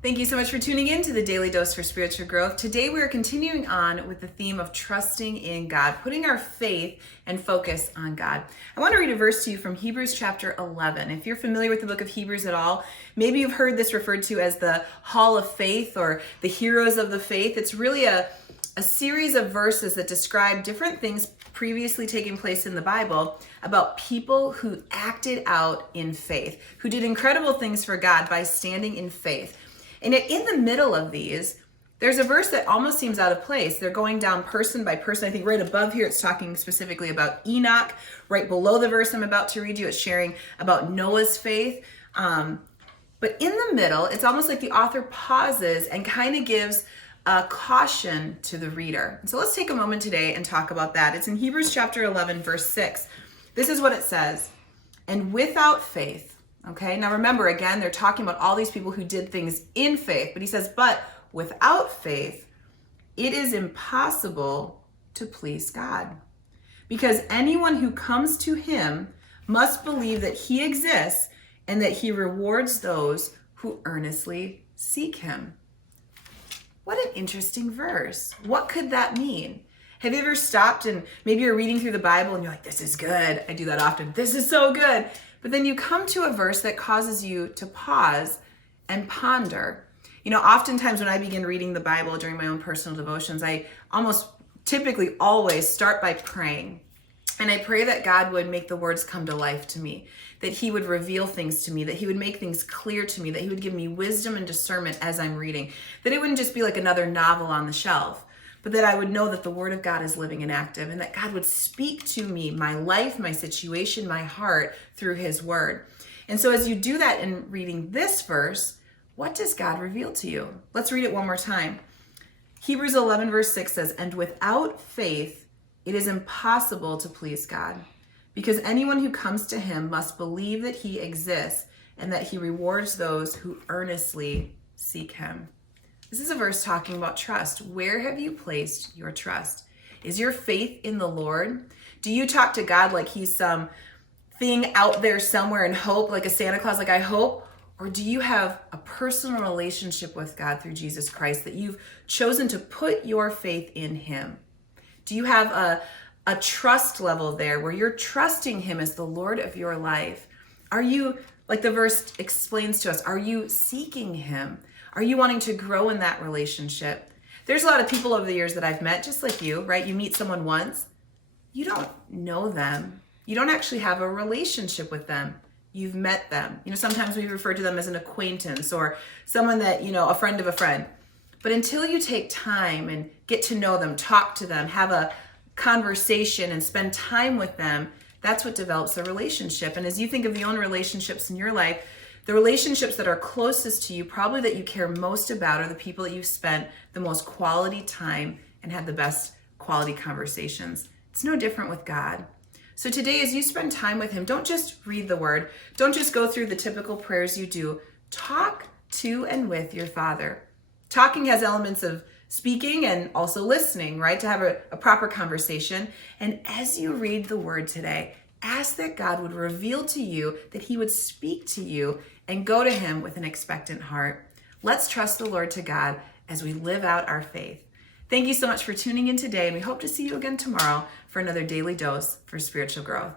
Thank you so much for tuning in to the Daily Dose for Spiritual Growth. Today we are continuing on with the theme of trusting in God, putting our faith and focus on God. I want to read a verse to you from Hebrews chapter 11. If you're familiar with the book of Hebrews at all, maybe you've heard this referred to as the Hall of Faith or the Heroes of the Faith. It's really a series of verses that describe different things previously taking place in the Bible about people who acted out in faith, who did incredible things for God by standing in faith. And in the middle of these, there's a verse that almost seems out of place. They're going down person by person. I think right above here, it's talking specifically about Enoch. Right below the verse I'm about to read you, it's sharing about Noah's faith. But in the middle, it's almost like the author pauses and kind of gives a caution to the reader. So let's take a moment today and talk about that. It's in Hebrews chapter 11, verse 6. This is what it says. And without faith, okay, now remember, again, they're talking about all these people who did things in faith, but he says, but without faith, it is impossible to please God. Because anyone who comes to him must believe that he exists and that he rewards those who earnestly seek him. What an interesting verse. What could that mean? Have you ever stopped and maybe you're reading through the Bible and you're like, this is good. I do that often. This is so good. But then you come to a verse that causes you to pause and ponder. You know, oftentimes when I begin reading the Bible during my own personal devotions, I almost typically always start by praying. And I pray that God would make the words come to life to me, that he would reveal things to me, that he would make things clear to me, that he would give me wisdom and discernment as I'm reading, that it wouldn't just be like another novel on the shelf, but that I would know that the word of God is living and active and that God would speak to me, my life, my situation, my heart through his word. And so as you do that in reading this verse, what does God reveal to you? Let's read it one more time. Hebrews 11 verse 6 says, and without faith, it is impossible to please God, because anyone who comes to him must believe that he exists and that he rewards those who earnestly seek him. This is a verse talking about trust. Where have you placed your trust? Is your faith in the Lord? Do you talk to God like he's some thing out there somewhere and hope, like a Santa Claus, like I hope? Or do you have a personal relationship with God through Jesus Christ that you've chosen to put your faith in him? Do you have a trust level there where you're trusting him as the Lord of your life? Are you, like the verse explains to us, are you seeking him? Are you wanting to grow in that relationship? There's a lot of people over the years that I've met, just like you, right? You meet someone once, you don't know them. You don't actually have a relationship with them. You've met them. You know, sometimes we refer to them as an acquaintance or someone that, you know, a friend of a friend. But until you take time and get to know them, talk to them, have a conversation and spend time with them, that's what develops a relationship. And as you think of your own relationships in your life, the relationships that are closest to you, probably that you care most about, are the people that you've spent the most quality time and had the best quality conversations. It's no different with God. So today, as you spend time with him, don't just read the word. Don't just go through the typical prayers you do. Talk to and with your Father. Talking has elements of speaking and also listening, right? To have a proper conversation. And as you read the word today, ask that God would reveal to you, that he would speak to you, and go to him with an expectant heart. Let's trust the Lord to God as we live out our faith. Thank you so much for tuning in today, and we hope to see you again tomorrow for another daily dose for spiritual growth.